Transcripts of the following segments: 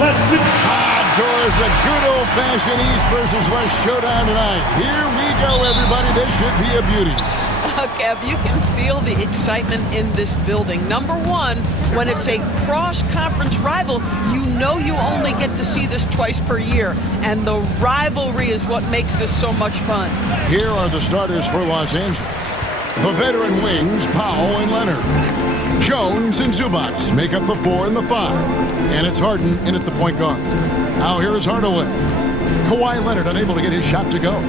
Outdoors, a good old-fashioned East versus West showdown tonight. Here we go, everybody. This should be a beauty. Kev, you can feel the excitement in this building. Number one, when it's a cross-conference rival, you know you only get to see this twice per year. And the rivalry is what makes this so much fun. Here are the starters for Los Angeles. The veteran wings, Powell and Leonard. Jones and Zubats make up the 4 and the 5. And it's Harden in at the point guard. Now here is Hardaway. Kawhi Leonard unable to get his shot to go.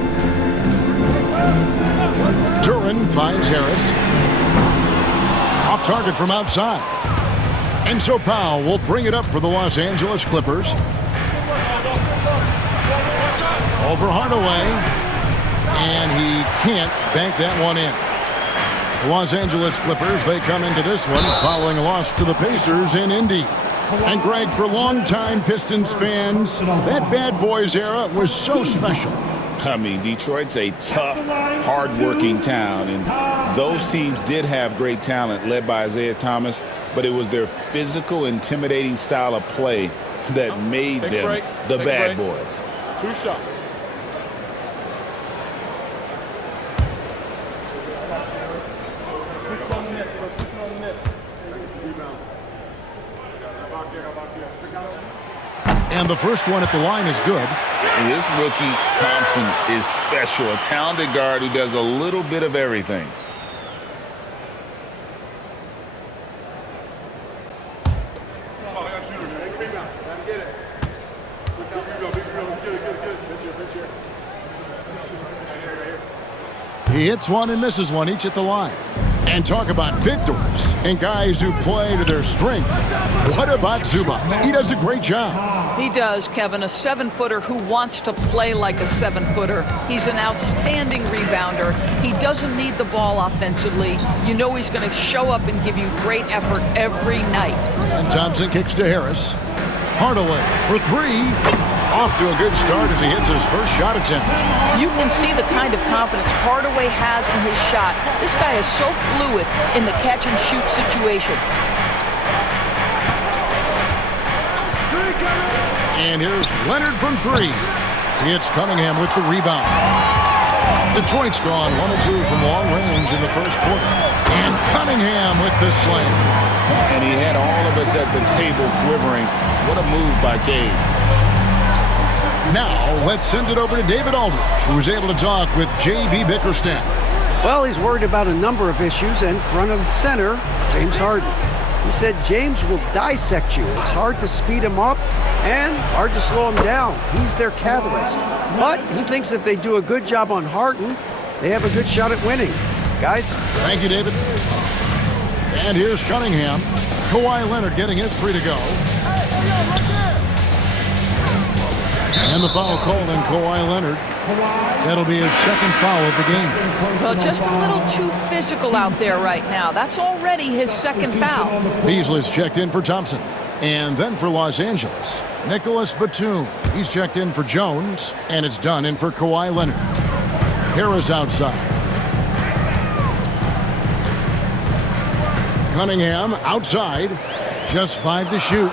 Duran finds Harris. Off target from outside. And so Powell will bring it up for the Los Angeles Clippers. Over Hardaway. And he can't bank that one in. The Los Angeles Clippers, they come into this one following a loss to the Pacers in Indy. And Greg, for longtime Pistons fans, that bad boys era was so special. I mean, Detroit's a tough, hard-working town, and those teams did have great talent led by Isaiah Thomas, but it was their physical, intimidating style of play that made them the bad boys. 2 shots. And the first one at the line is good. This rookie, Thompson, is special. A talented guard who does a little bit of everything. He hits one and misses one, each at the line. And talk about victors and guys who play to their strength. What about Zubats? He does a great job. He does, Kevin, a 7-footer who wants to play like a 7-footer. He's an outstanding rebounder. He doesn't need the ball offensively. You know he's going to show up and give you great effort every night. And Thompson kicks to Harris. Hardaway for 3. Off to a good start as he hits his first shot attempt. You can see the kind of confidence Hardaway has in his shot. This guy is so fluid in the catch-and-shoot situations. And here's Leonard from 3. It's Cunningham with the rebound. Detroit's gone 1-2 from long range in the first quarter. And Cunningham with the slam. And he had all of us at the table quivering. What a move by Cade. Now, let's send it over to David Aldridge, who was able to talk with J.B. Bickerstaff. Well, he's worried about a number of issues, and front of center, James Harden. He said James will dissect you. It's hard to speed him up and hard to slow him down. He's their catalyst. But he thinks if they do a good job on Harden, they have a good shot at winning. Guys? Thank you, David. And here's Cunningham. Kawhi Leonard getting his 3 to go. And the foul called on Kawhi Leonard. That'll be his second foul of the game. Well, just a little too physical out there right now. That's already his second foul. Beasley's checked in for Thompson. And then for Los Angeles, Nicholas Batum. He's checked in for Jones. And it's done in for Kawhi Leonard. Harris outside. Cunningham outside. Just 5 to shoot.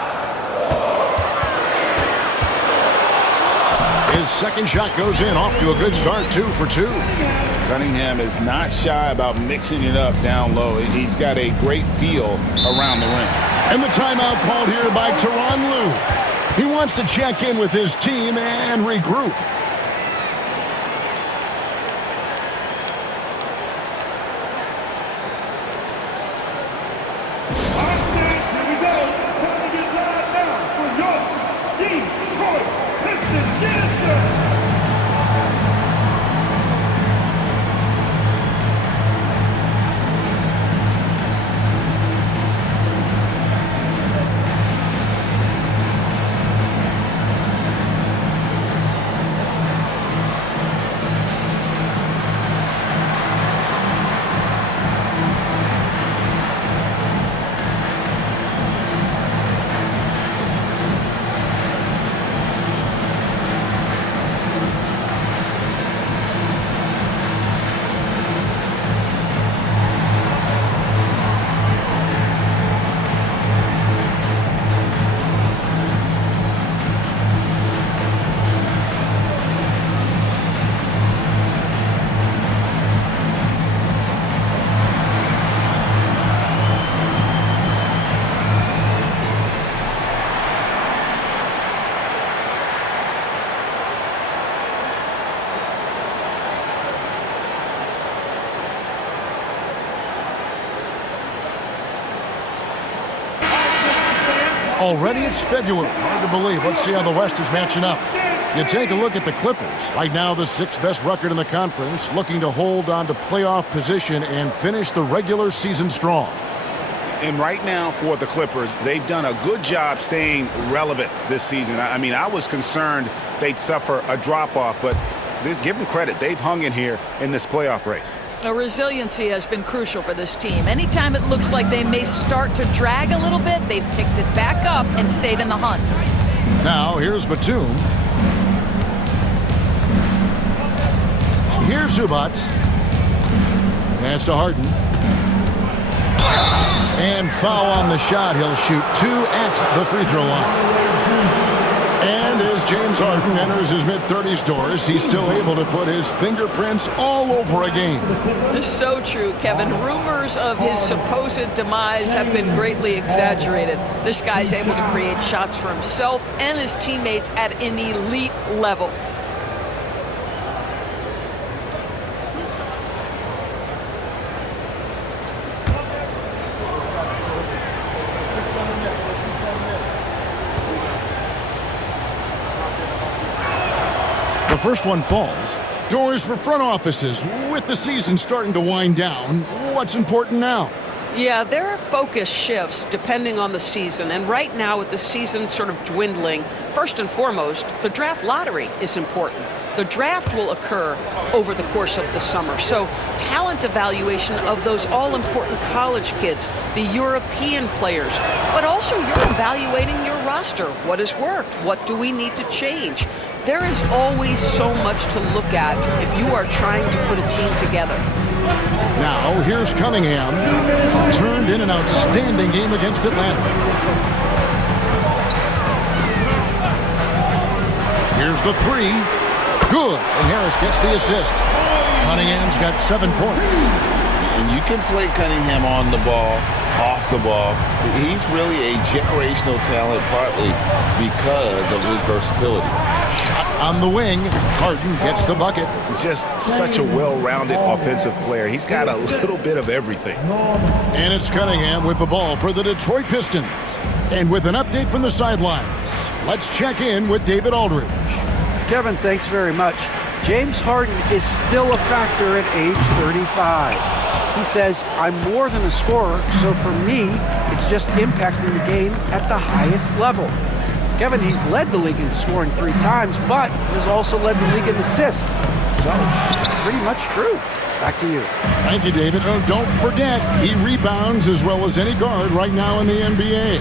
His second shot goes in, off to a good start, 2 for 2. Cunningham is not shy about mixing it up down low. He's got a great feel around the rim. And the timeout called here by Tyronn Lue. He wants to check in with his team and regroup. Already it's February. Hard to believe. Let's see how the West is matching up. You take a look at the Clippers. Right now, the 6th best record in the conference, looking to hold on to playoff position and finish the regular season strong. And right now for the Clippers, they've done a good job staying relevant this season. I mean, I was concerned they'd suffer a drop-off, but give them credit. They've hung in here in this playoff race. Resiliency has been crucial for this team. Anytime it looks like they may start to drag a little bit, they've picked it back up and stayed in the hunt. Now, here's Batum. Here's Zubac. Pass to Harden. And foul on the shot. He'll shoot 2 at the free throw line. And as James Harden enters his mid-30s doors, he's still able to put his fingerprints all over a game. This is so true, Kevin. Rumors of his supposed demise have been greatly exaggerated. This guy's able to create shots for himself and his teammates at an elite level. The first one falls. Doors for front offices. With the season starting to wind down, what's important now? Yeah, there are focus shifts depending on the season. And right now, with the season sort of dwindling, first and foremost, the draft lottery is important. The draft will occur over the course of the summer. So talent evaluation of those all-important college kids, the European players, but also you're evaluating your roster. What has worked? What do we need to change? There is always so much to look at if you are trying to put a team together. Now, here's Cunningham. Turned in an outstanding game against Atlanta. Here's the 3. Good. And Harris gets the assist. Cunningham's got 7 points. And you can play Cunningham on the ball, off the ball. He's really a generational talent, partly because of his versatility. Shot on the wing. Harden gets the bucket. Just such a well-rounded offensive player. He's got a little bit of everything. And it's Cunningham with the ball for the Detroit Pistons. And with an update from the sidelines, let's check in with David Aldridge. Kevin, thanks very much. James Harden is still a factor at age 35. He says, I'm more than a scorer, so for me, it's just impacting the game at the highest level. Kevin, he's led the league in scoring 3 times, but has also led the league in assists. So, pretty much true. Back to you. Thank you, David. Oh, don't forget, he rebounds as well as any guard right now in the NBA.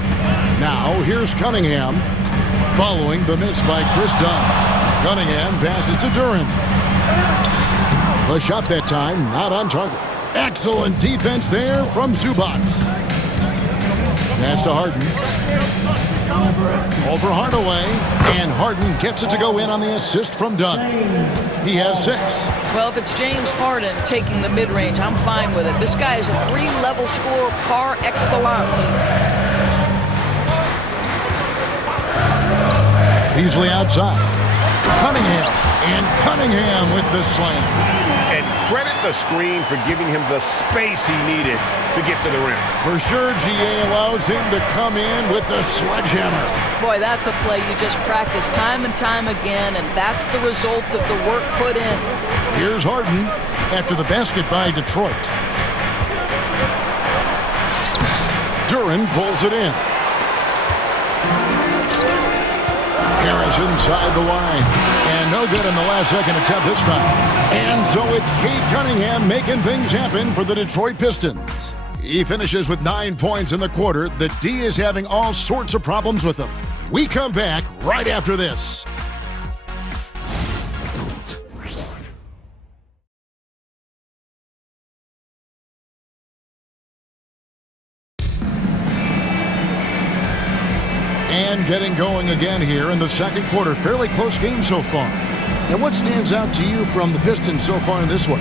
Now, here's Cunningham, following the miss by Chris Dunn. Cunningham passes to Duran. The shot that time, not on target. Excellent defense there from Zubac. Pass to Harden. Over Hardaway. And Harden gets it to go in on the assist from Dunn. He has 6. Well, if it's James Harden taking the mid-range, I'm fine with it. This guy is a 3-level scorer par excellence. Beasley outside. Cunningham. And Cunningham with the slam. And credit the screen for giving him the space he needed to get to the rim. For sure, GA allows him to come in with the sledgehammer. Boy, that's a play you just practice time and time again, and that's the result of the work put in. Here's Harden after the basket by Detroit. Duran pulls it in. Harris inside the line. And no good in the last second attempt this time. And so it's Cade Cunningham making things happen for the Detroit Pistons. He finishes with 9 points in the quarter. The D is having all sorts of problems with him. We come back right after this. And getting going again here in the second quarter. Fairly close game so far. And what stands out to you from the Pistons so far in this one?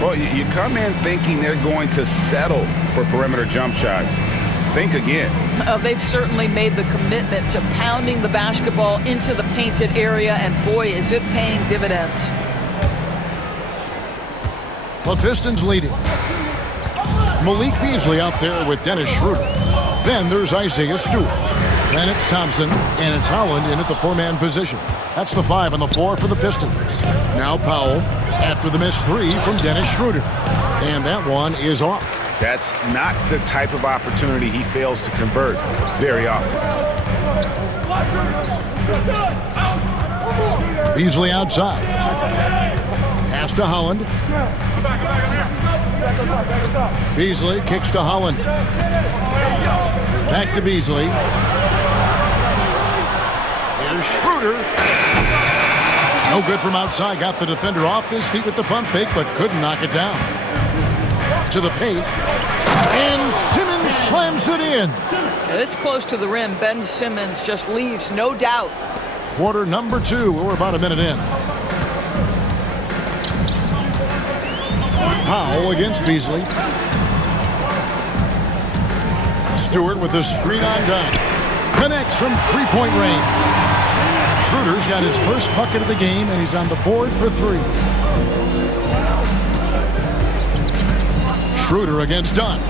Well, you come in thinking they're going to settle for perimeter jump shots. Think again. They've certainly made the commitment to pounding the basketball into the painted area, and boy, is it paying dividends. The Pistons leading. Malik Beasley out there with Dennis Schroeder. Then there's Isaiah Stewart. Then it's Thompson, and it's Holland in at the 4-man position. That's the 5 on the floor for the Pistons. Now Powell after the missed 3 from Dennis Schroeder. And that one is off. That's not the type of opportunity he fails to convert very often. Beasley outside. Pass to Holland. Beasley kicks to Holland. Back to Beasley. Here's Schroeder. No good from outside. Got the defender off his feet with the pump fake, but couldn't knock it down. To the paint. And Simmons slams it in. This close to the rim, Ben Simmons just leaves, no doubt. Quarter number 2. We're about a minute in. Powell against Beasley. Stewart with the screen on down. Connects from three-point range. Schroeder's got his first bucket of the game, and he's on the board for 3. Schroeder against Dunn.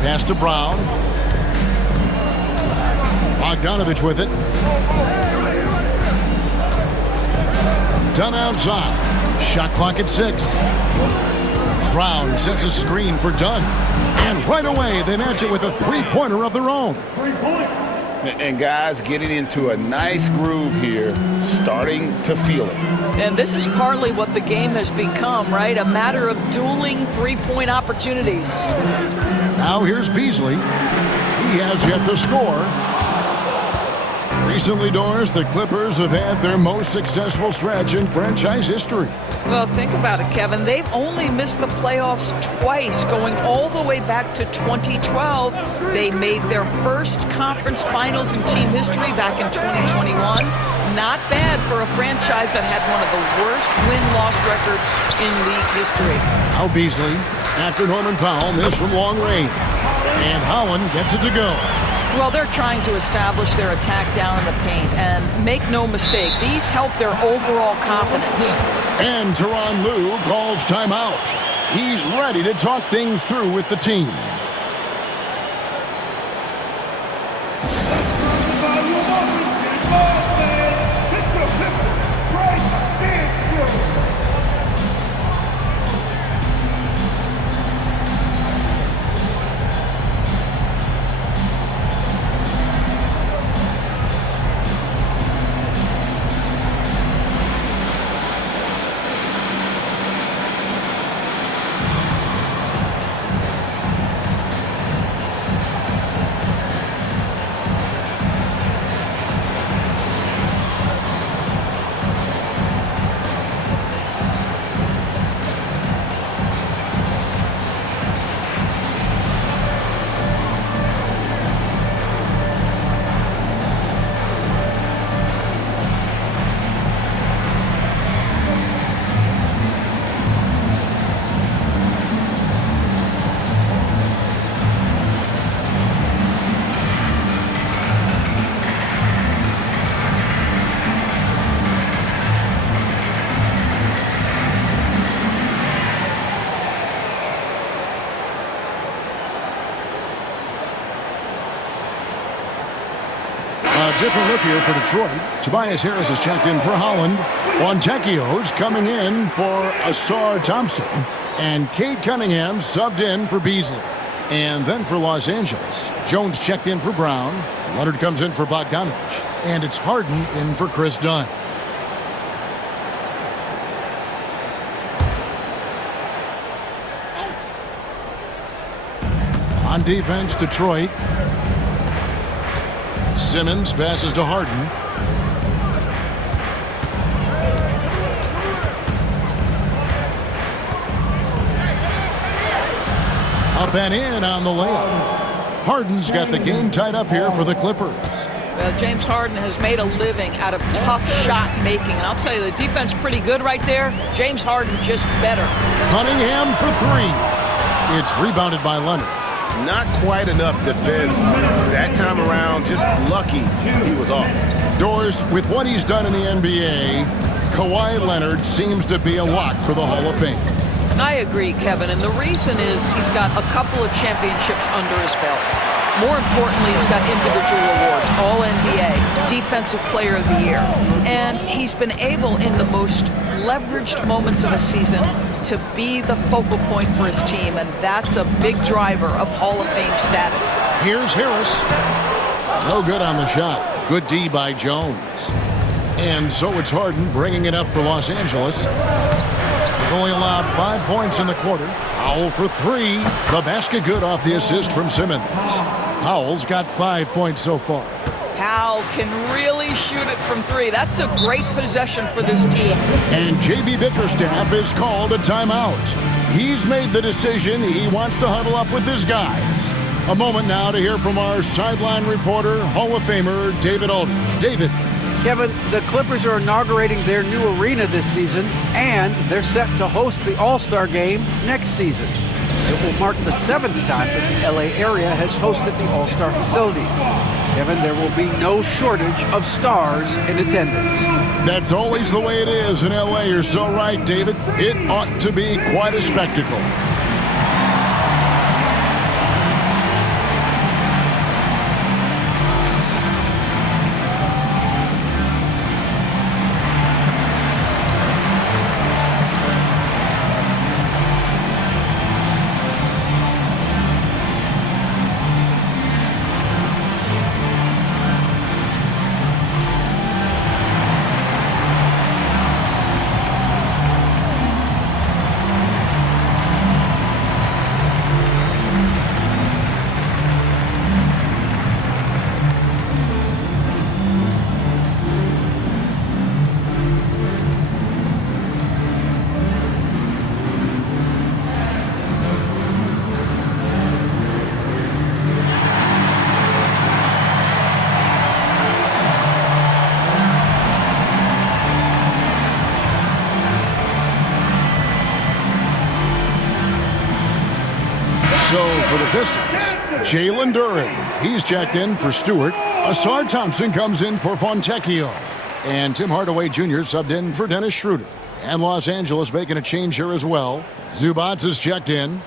Pass to Brown. Bogdanovich with it. Dunn outside. Shot clock at 6. Brown sets a screen for Dunn. And right away, they match it with a three-pointer of their own. And guys getting into a nice groove here, starting to feel it. And this is partly what the game has become, right? A matter of dueling three-point opportunities. Now here's Beasley. He has yet to score. Recently, Doris, the Clippers have had their most successful stretch in franchise history. Well, think about it, Kevin. They've only missed the playoffs twice, going all the way back to 2012. They made their first conference finals in team history back in 2021. Not bad for a franchise that had one of the worst win-loss records in league history. Now Beasley, after Norman Powell missed from long range. And Holland gets it to go. Well, they're trying to establish their attack down in the paint, and make no mistake, these help their overall confidence. And Tyronn Lue calls timeout. He's ready to talk things through with the team. Different look here for Detroit. Tobias Harris has checked in for Holland. Fontecchio's coming in for Asar Thompson. And Cade Cunningham subbed in for Beasley. And then for Los Angeles, Jones checked in for Brown. Leonard comes in for Bogdanovich. And it's Harden in for Chris Dunn. On defense, Detroit. Simmons passes to Harden. Up and in on the layup. Harden's got the game tied up here for the Clippers. Well, James Harden has made a living out of tough shot making. And I'll tell you, the defense pretty good right there. James Harden just better. Cunningham for 3. It's rebounded by Leonard. Not quite enough defense that time around. Just lucky he was off. Doris, with what he's done in the NBA, Kawhi Leonard seems to be a lock for the Hall of Fame. I agree, Kevin, and the reason is he's got a couple of championships under his belt. More importantly, he's got individual awards, All-NBA, Defensive Player of the Year. And he's been able, in the most leveraged moments of a season, to be the focal point for his team, and that's a big driver of Hall of Fame status. Here's Harris. No good on the shot. Good D by Jones. And so it's Harden bringing it up for Los Angeles. They've only allowed 5 points in the quarter. Powell for 3. The basket good off the assist from Simmons. Powell's got 5 points so far. Powell can really shoot it from 3. That's a great possession for this team. And J.B. Bickerstaff has called a timeout. He's made the decision. He wants to huddle up with his guys. A moment now to hear from our sideline reporter, Hall of Famer David Aldridge. David. Kevin, the Clippers are inaugurating their new arena this season, and they're set to host the All-Star Game next season. It will mark the 7th time that the LA area has hosted the All-Star facilities. Kevin, there will be no shortage of stars in attendance. That's always the way it is in LA. You're so right, David. It ought to be quite a spectacle. So for the Pistons, Jalen Duren. He's checked in for Stewart. Asar Thompson comes in for Fontecchio. And Tim Hardaway Jr. subbed in for Dennis Schroeder. And Los Angeles making a change here as well. Zubats is checked in.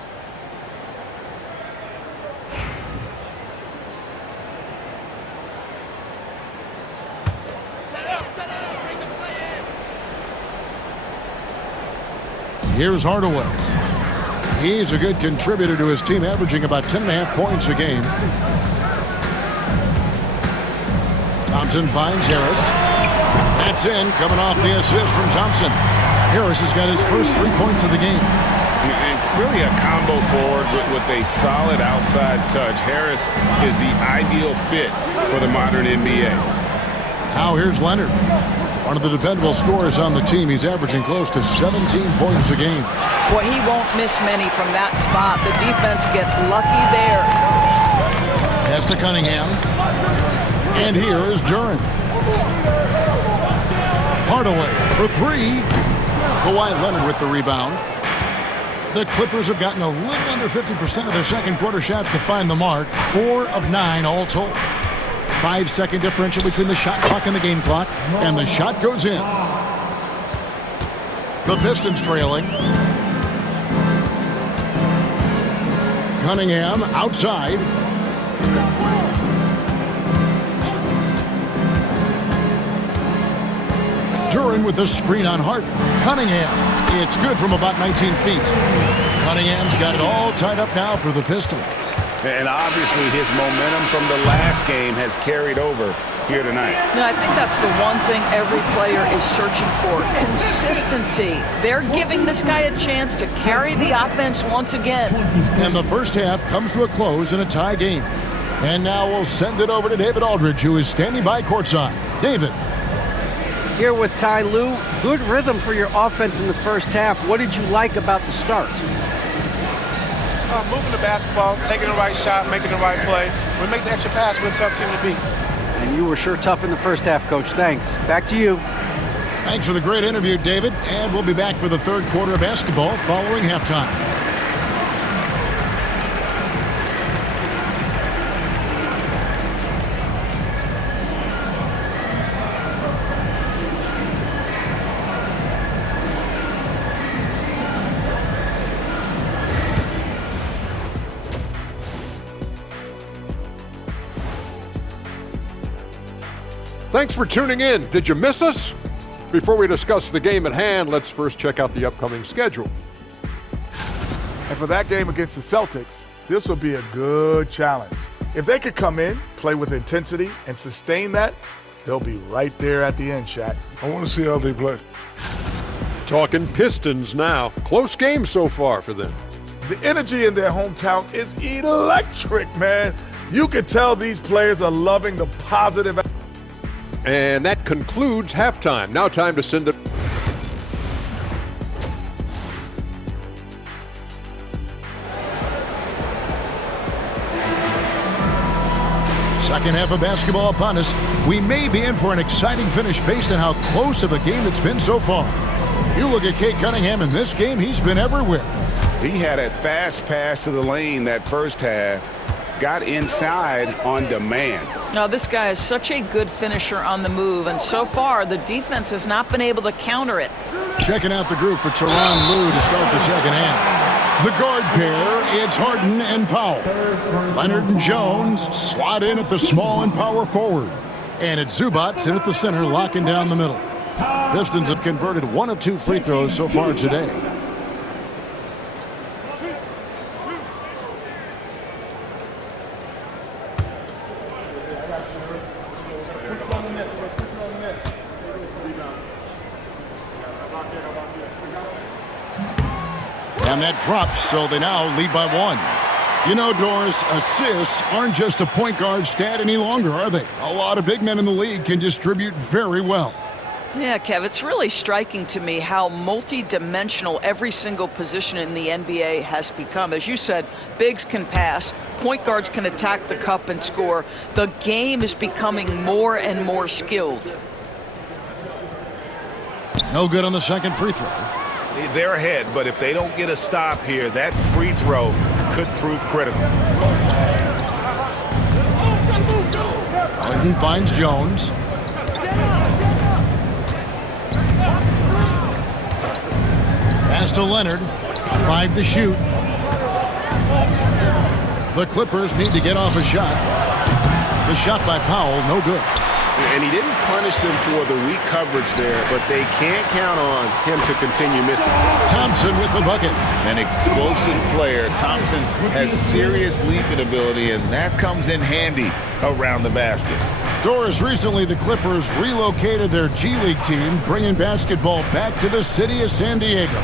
Here's Hardaway. He's a good contributor to his team, averaging about 10.5 points a game. Thompson finds Harris. That's in, coming off the assist from Thompson. Harris has got his first 3 points of the game. It's really a combo forward with a solid outside touch. Harris is the ideal fit for the modern NBA. Now here's Leonard. One of the dependable scorers on the team. He's averaging close to 17 points a game. Boy, he won't miss many from that spot. The defense gets lucky there. Pass to Cunningham. And here is Duren. Hardaway for 3. Kawhi Leonard with the rebound. The Clippers have gotten a little under 50% of their second quarter shots to find the mark. 4 of 9 all told. 5-second differential between the shot clock and the game clock. And the shot goes in. The Pistons trailing. Cunningham outside. Duren with the screen on Harden. Cunningham. It's good from about 19 feet. Cunningham's got it all tied up now for the Pistons. And obviously his momentum from the last game has carried over here tonight. Now, I think that's the one thing every player is searching for, consistency. They're giving this guy a chance to carry the offense once again. And the first half comes to a close in a tie game. And now we'll send it over to David Aldridge, who is standing by courtside. David. Here with Ty Lue, good rhythm for your offense in the first half. What did you like about the start? Moving the basketball, taking the right shot, making the right play. When we make the extra pass, we're a tough team to beat. And you were sure tough in the first half, Coach. Thanks. Back to you. Thanks for the great interview, David. And we'll be back for the third quarter of basketball following halftime. Thanks for tuning in. Did you miss us? Before we discuss the game at hand, let's first check out the upcoming schedule. And for that game against the Celtics, this will be a good challenge. If they could come in, play with intensity, and sustain that, they'll be right there at the end, Shaq. I want to see how they play. Talking Pistons now. Close game so far for them. The energy in their hometown is electric, man. You can tell these players are loving the positive. And that concludes halftime. Now time to send it. Second half of basketball upon us. We may be in for an exciting finish based on how close of a game it's been so far. You look at Cade Cunningham in this game, he's been everywhere. He had a fast pass to the lane that first half, got inside on demand. Now, this guy is such a good finisher on the move, and so far the defense has not been able to counter it. Checking out the group for Tyronn Lue to start the second half. The guard pair, it's Harden and Powell. Leonard and Jones slot in at the small and power forward. And it's Zubac in at the center, locking down the middle. Pistons have converted 1 of 2 free throws so far today. And that drops, so they now lead by 1. You know, Doris, assists aren't just a point guard stat any longer, are they? A lot of big men in the league can distribute very well. Yeah, Kev, it's really striking to me how multi-dimensional every single position in the NBA has become. As you said, bigs can pass, point guards can attack the cup and score. The game is becoming more and more skilled. No good on the second free throw. They're ahead, but if they don't get a stop here, that free throw could prove critical. Harden finds Jones. Pass to Leonard. 5 to shoot. The Clippers need to get off a shot. The shot by Powell, no good. And he didn't punish them for the weak coverage there, but they can't count on him to continue missing. Thompson with the bucket. An explosive player. Thompson has serious leaping ability, and that comes in handy around the basket. Doris, recently the Clippers relocated their G League team, bringing basketball back to the city of San Diego.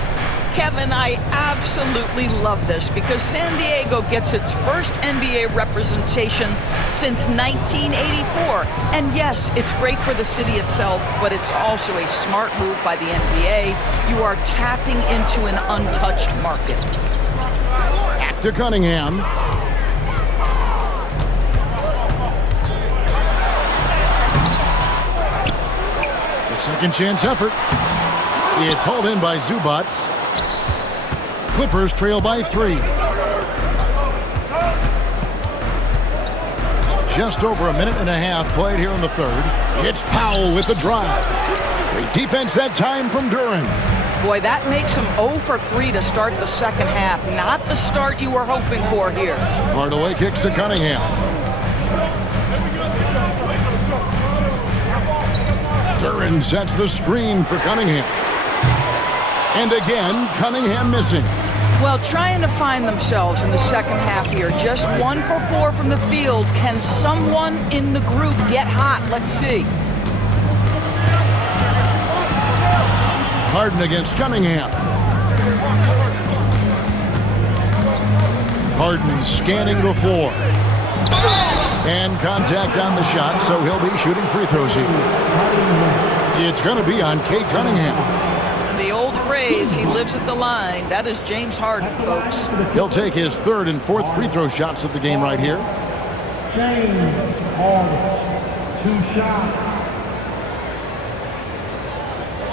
Kevin, I absolutely love this because San Diego gets its first NBA representation since 1984. And yes, it's great for the city itself, but it's also a smart move by the NBA. You are tapping into an untouched market. Back to Cunningham. The second chance effort. It's hauled in by Zubac. Clippers trail by 3. Just over a minute and a half played here in the third. It's Powell with the drive. Great defense that time from Duran. Boy, that makes him 0 for 3 to start the second half. Not the start you were hoping for here. Hardaway kicks to Cunningham. Duran sets the screen for Cunningham. And again, Cunningham missing. Well, trying to find themselves in the second half here. Just 1 for 4 from the field. Can someone in the group get hot? Let's see. Harden against Cunningham. Harden scanning the floor. And contact on the shot, so he'll be shooting free throws here. It's going to be on Cade Cunningham. The old phrase, he lives at the line. That is James Harden, folks. He'll take his 3rd and 4th free throw shots of the game right here. James Harden, 2 shots.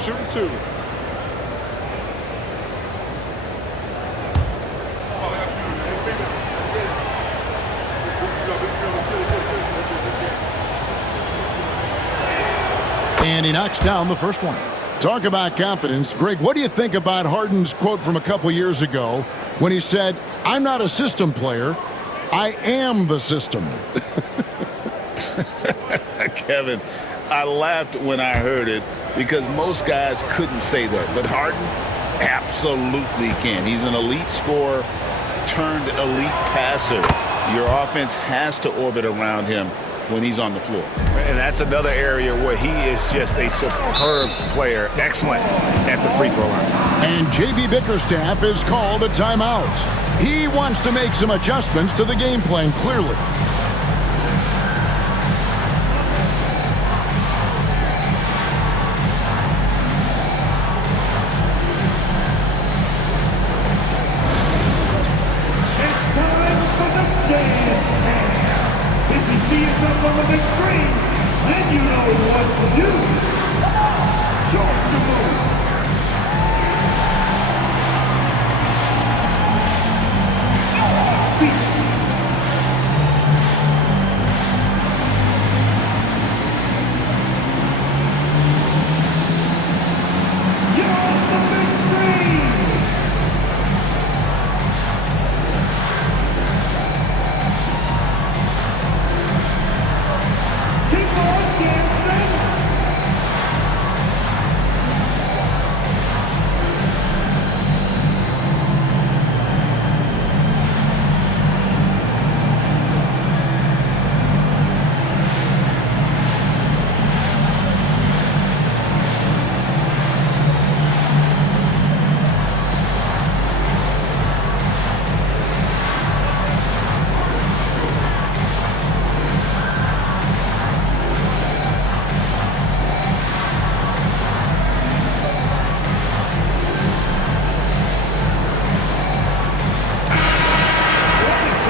Shooting 2. And he knocks down the first one. Talk about confidence. Greg, what do you think about Harden's quote from a couple years ago when he said, "I'm not a system player, I am the system"? Kevin, I laughed when I heard it because most guys couldn't say that. But Harden absolutely can. He's an elite scorer turned elite passer. Your offense has to orbit around him when he's on the floor. And that's another area where he is just a superb player. Excellent at the free throw line. And J.B. Bickerstaff is called a timeout. He wants to make some adjustments to the game plan, clearly. See yourself on the big screen, then you know what to do. George the move. You're on the big screen. Keep on dancing!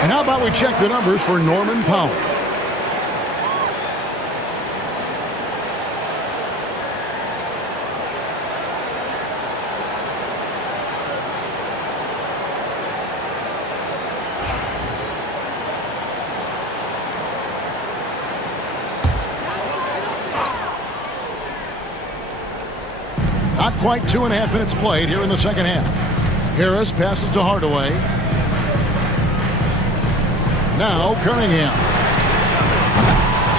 And how about we check the numbers for Norman Powell? Not quite 2.5 minutes played here in the second half. Harris passes to Hardaway. Now Cunningham.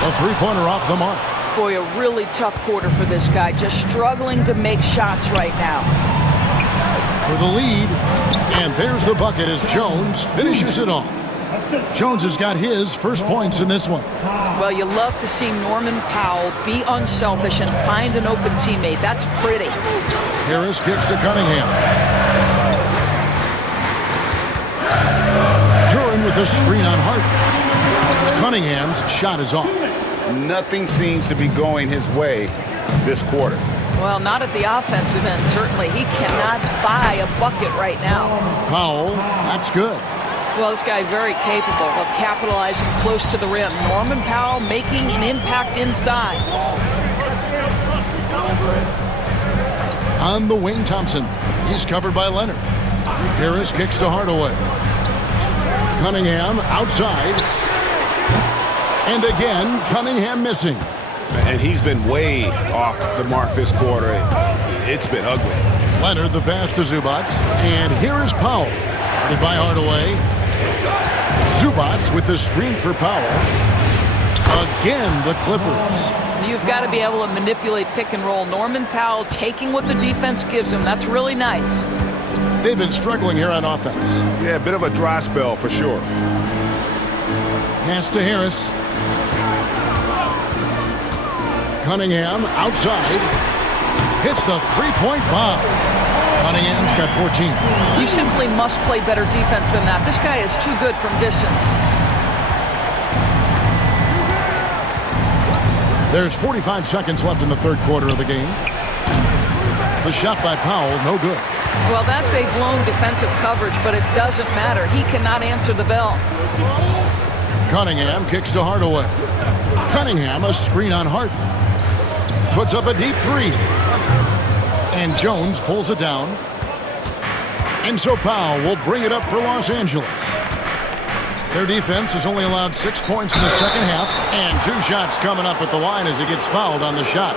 A three-pointer off the mark. Boy, a really tough quarter for this guy. Just struggling to make shots right now. For the lead. And there's the bucket as Jones finishes it off. Jones has got his first points in this one. Well, you love to see Norman Powell be unselfish and find an open teammate. That's pretty. Harris kicks to Cunningham. Duran with the screen on Hart. Cunningham's shot is off. Nothing seems to be going his way this quarter. Well, not at the offensive end, certainly. He cannot buy a bucket right now. Powell, that's good. Well, this guy very capable of capitalizing close to the rim. Norman Powell making an impact inside. On the wing, Thompson. He's covered by Leonard. Harris kicks to Hardaway. Cunningham outside. And again, Cunningham missing. And he's been way off the mark this quarter. It's been ugly. Leonard the pass to Zubac. And here is Powell. Guarded by Hardaway. Zubac with the screen for Powell. Again, the Clippers. You've got to be able to manipulate pick and roll. Norman Powell taking what the defense gives him. That's really nice. They've been struggling here on offense. Yeah, a bit of a dry spell for sure. Pass to Harris. Cunningham outside. Hits the three-point bomb. Cunningham's got 14. You simply must play better defense than that. This guy is too good from distance. There's 45 seconds left in the third quarter of the game. The shot by Powell, no good. Well, that's a blown defensive coverage, but it doesn't matter. He cannot answer the bell. Cunningham kicks to Hardaway. Cunningham, a screen on Hart. Puts up a deep three. And Jones pulls it down. And so Powell will bring it up for Los Angeles. Their defense has only allowed 6 points in the second half. And 2 shots coming up at the line as he gets fouled on the shot.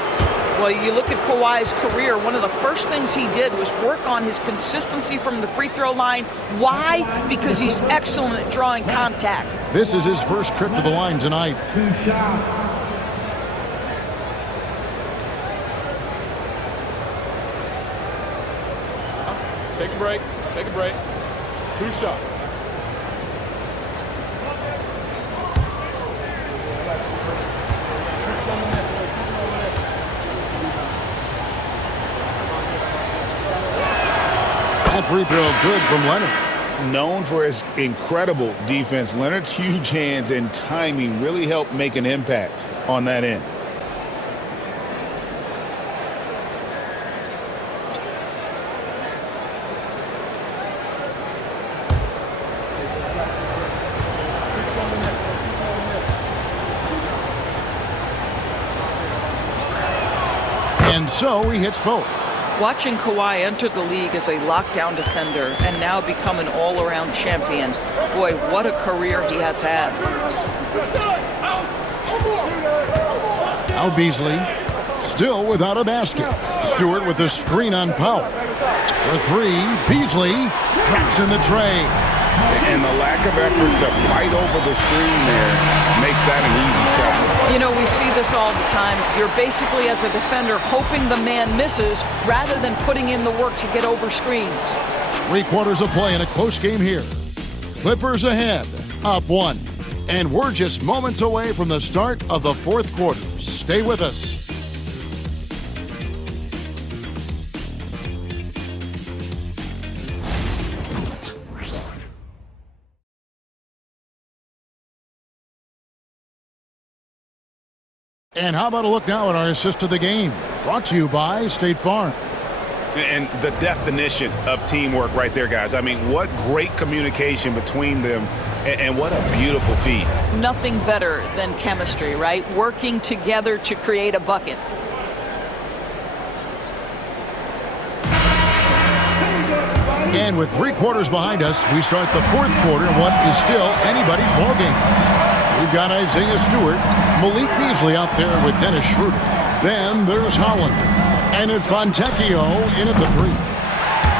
Well, you look at Kawhi's career, one of the first things he did was work on his consistency from the free throw line. Why? Because he's excellent at drawing contact. This is his first trip to the line tonight. 2 shots. Take a break. Take a break. 2 shots. That free throw good from Leonard. Known for his incredible defense, Leonard's huge hands and timing really helped make an impact on that end. And so he hits both. Watching Kawhi enter the league as a lockdown defender and now become an all-around champion, boy, what a career he has had. Now Beasley, still without a basket. Stewart with the screen on Powell. For 3, Beasley drops in the tray. And the lack of effort to fight over the screen there makes that an easy shot. You know, we see this all the time. You're basically, as a defender, hoping the man misses rather than putting in the work to get over screens. 3 quarters of play in a close game here. Clippers ahead, up 1. And we're just moments away from the start of the 4th quarter. Stay with us. And how about a look now at our assist of the game? Brought to you by State Farm. And the definition of teamwork right there, guys. I mean, what great communication between them, and what a beautiful feed. Nothing better than chemistry, right? Working together to create a bucket. And with 3 quarters behind us, we start the 4th quarter in what is still anybody's ballgame. We've got Isaiah Stewart, Malik Beasley out there with Dennis Schroeder. Then there's Holland. And it's Fontecchio in at the 3.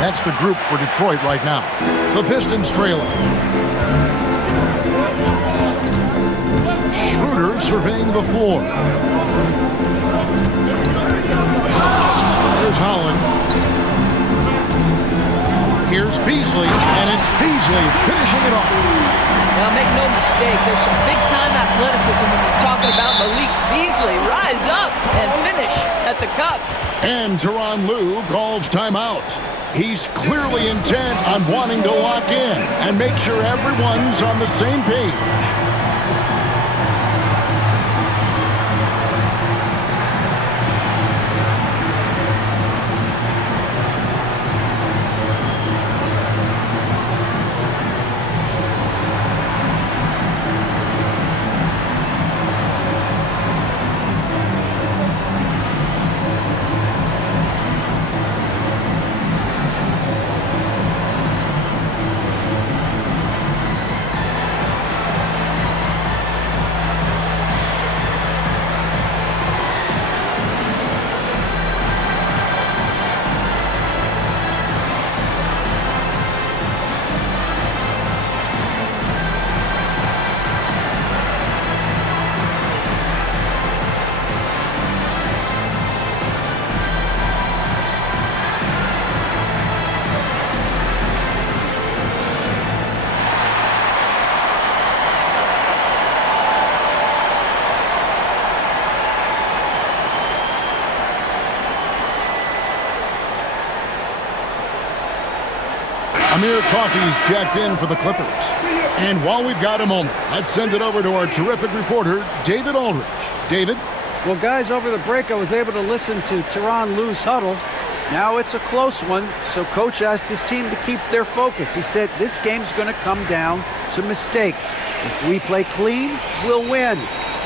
That's the group for Detroit right now. The Pistons trailing. Schroeder surveying the floor. There's Holland. Here's Beasley, and it's Beasley finishing it off. Now, make no mistake, there's some big-time athleticism when you're talking about Malik Beasley. Rise up and finish at the cup. And Tyronn Lue calls timeout. He's clearly intent on wanting to lock in and make sure everyone's on the same page. Amir Coffey's checked in for the Clippers. And while we've got a moment, let's send it over to our terrific reporter, David Aldridge. David? Well, guys, over the break, I was able to listen to Tyronn Lue's huddle. Now it's a close one, so Coach asked his team to keep their focus. He said this game's going to come down to mistakes. If we play clean, we'll win.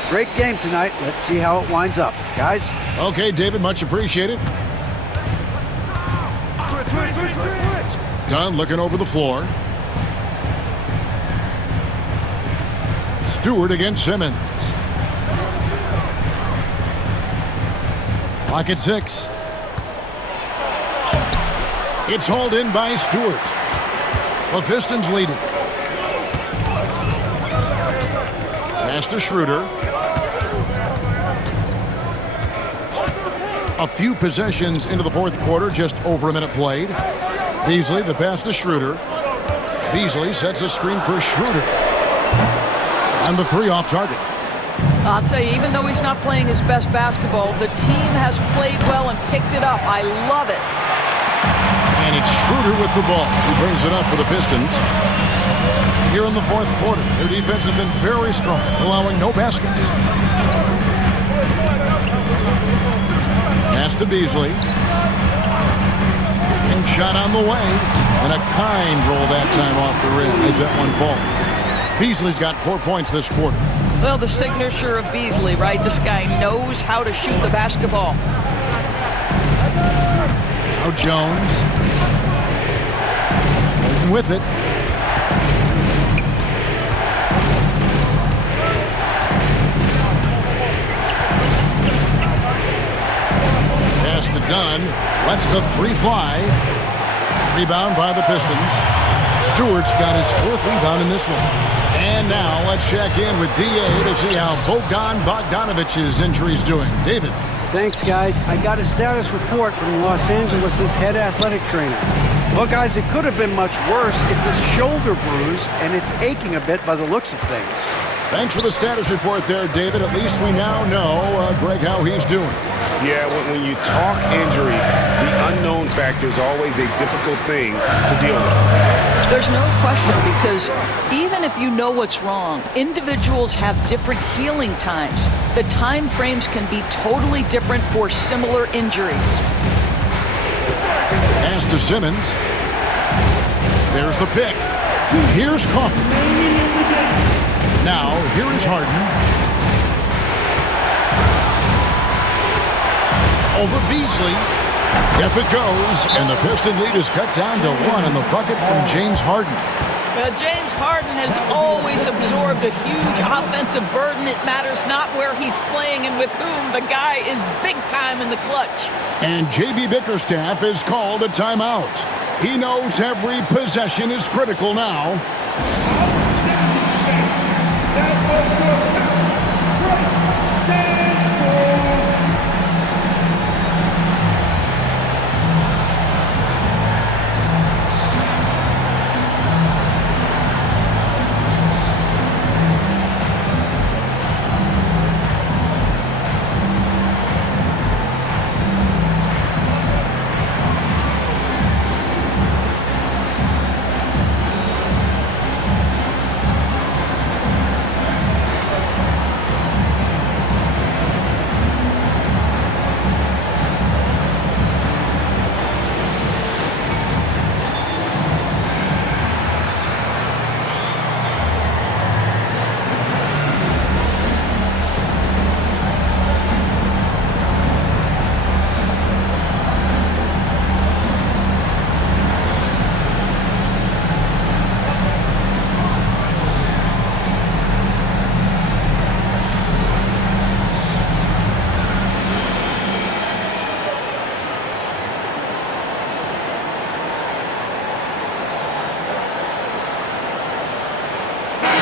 Great game tonight. Let's see how it winds up. Guys? Okay, David, much appreciated. Switch. Dunn looking over the floor. Stewart against Simmons. Clock at 6. It's hauled in by Stewart. The Pistons leading. Pass to Schroeder. A few possessions into the 4th quarter, just over a minute played. Beasley, the pass to Schroeder. Beasley sets a screen for Schroeder. And the three off target. I'll tell you, even though he's not playing his best basketball, the team has played well and picked it up. I love it. And it's Schroeder with the ball. He brings it up for the Pistons. Here in the fourth quarter, their defense has been very strong, allowing no baskets. Pass to Beasley. And shot on the way. And a kind roll that time off the rim as that one falls. Beasley's got 4 points this quarter. Well, the signature of Beasley, right? This guy knows how to shoot the basketball. Now Jones. With it. Pass to Dunn. Lets the three fly. Rebound by the Pistons. Stewart's got his fourth rebound in this one. And now let's check in with DA to see how Bogdan Bogdanovic's injury is doing. David. Thanks, guys. I got a status report from Los Angeles' head athletic trainer. Well, guys, it could have been much worse. It's a shoulder bruise, and it's aching a bit by the looks of things. Thanks for the status report there, David. At least we now know, Greg, how he's doing. Yeah, when you talk injury, the unknown factor is always a difficult thing to deal with. There's no question, because even if you know what's wrong, individuals have different healing times. The time frames can be totally different for similar injuries. Pass to Simmons. There's the pick. Here's Coffey. Now, here is Harden. Over Beasley. Yep, it goes. And the Piston lead is cut down to 1 on the bucket from James Harden. Well, James Harden has always absorbed a huge offensive burden. It matters not where he's playing and with whom. The guy is big time in the clutch. And J.B. Bickerstaff is called a timeout. He knows every possession is critical now.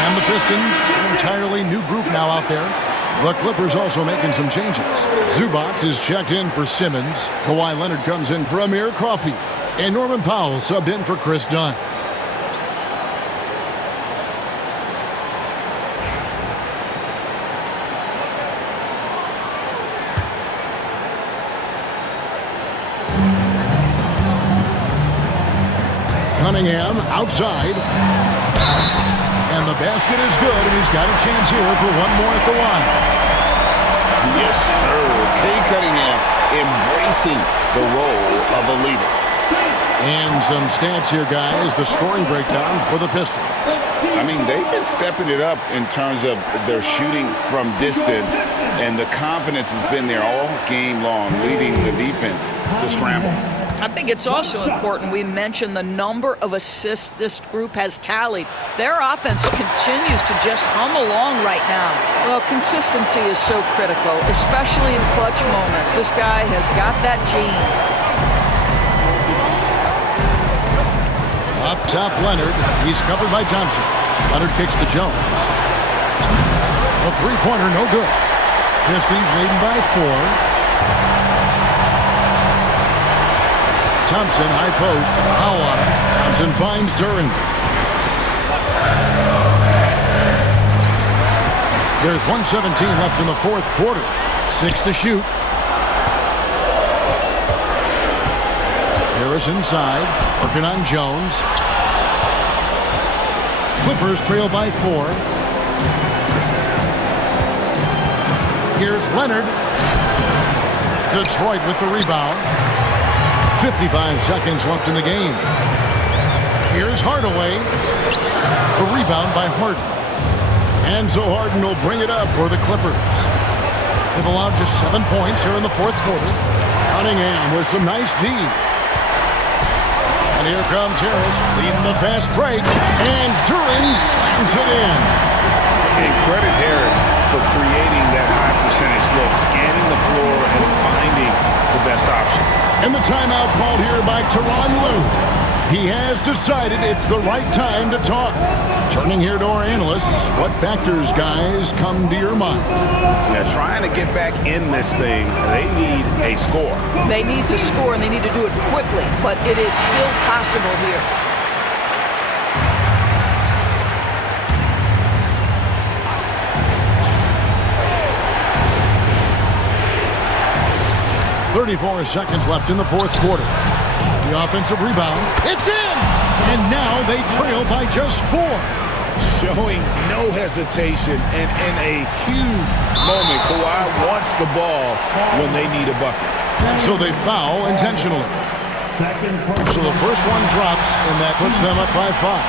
And the Pistons, an entirely new group now out there. The Clippers also making some changes. Zubac is checked in for Simmons. Kawhi Leonard comes in for Amir Coffey. And Norman Powell subbed in for Chris Dunn. Cunningham outside. And the basket is good, and he's got a chance here for one more at the line. Yes, sir. Kay Cunningham embracing the role of a leader. And some stats here, guys. The scoring breakdown for the Pistons. I mean, they've been stepping it up in terms of their shooting from distance, and the confidence has been there all game long, leading the defense to scramble. I think it's also important we mention the number of assists this group has tallied. Their offense continues to just hum along right now. Well, consistency is so critical, especially in clutch moments. This guy has got that gene. Up top, Leonard. He's covered by Thompson. Leonard kicks to Jones. A three-pointer, no good. Pistons leading by 4. Thompson, high post. Foul on him. Thompson finds Duran. There's 1:17 left in the fourth quarter. 6 to shoot. Harris inside. Working on Jones. Clippers trail by 4. Here's Leonard. Detroit with the rebound. 55 seconds left in the game. Here's Hardaway. The rebound by Harden. And so Harden will bring it up for the Clippers. They've allowed just 7 points here in the fourth quarter. Cunningham with some nice D. And here comes Harris leading the fast break. And Duran slams it in. And credit Harris for creating that high percentage look, scanning the floor and finding the best option. And the timeout called here by Tyronn Lue. He has decided it's the right time to talk. Turning here to our analysts, what factors, guys, come to your mind? Yeah, trying to get back in this thing, they need a score. They need to score, and they need to do it quickly, but it is still possible here. .34 seconds left in the fourth quarter. The offensive rebound. It's in! And now they trail by just 4. Showing no hesitation and in a huge moment. Kawhi wants the ball when they need a bucket. So they foul intentionally. So the first one drops, and that puts them up by 5.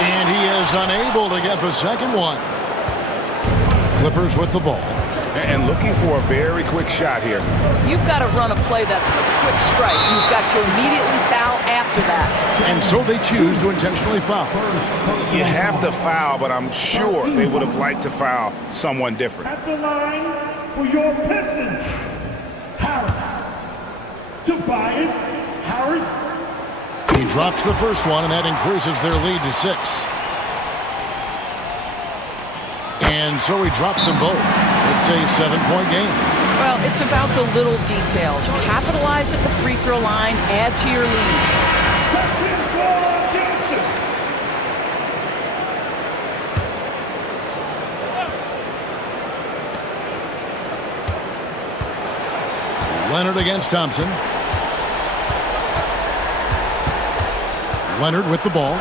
And he is unable to get the second one. Clippers with the ball. And looking for a very quick shot here. You've got to run a play that's a quick strike. You've got to immediately foul after that. And so they choose to intentionally foul. You have to foul, but I'm sure they would have liked to foul someone different. At the line for your Pistons, Harris. Tobias Harris. He drops the first one, and that increases their lead to 6. And so he drops them both. It's a 7-point game. Well, it's about the little details. Capitalize at the free throw line, add to your lead. That's it for Johnson. Leonard against Thompson. Leonard with the ball.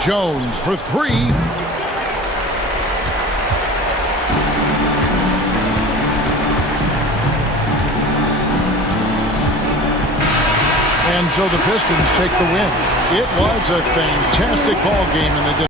Jones for 3. And so the Pistons take the win. It was a fantastic ball game, and they did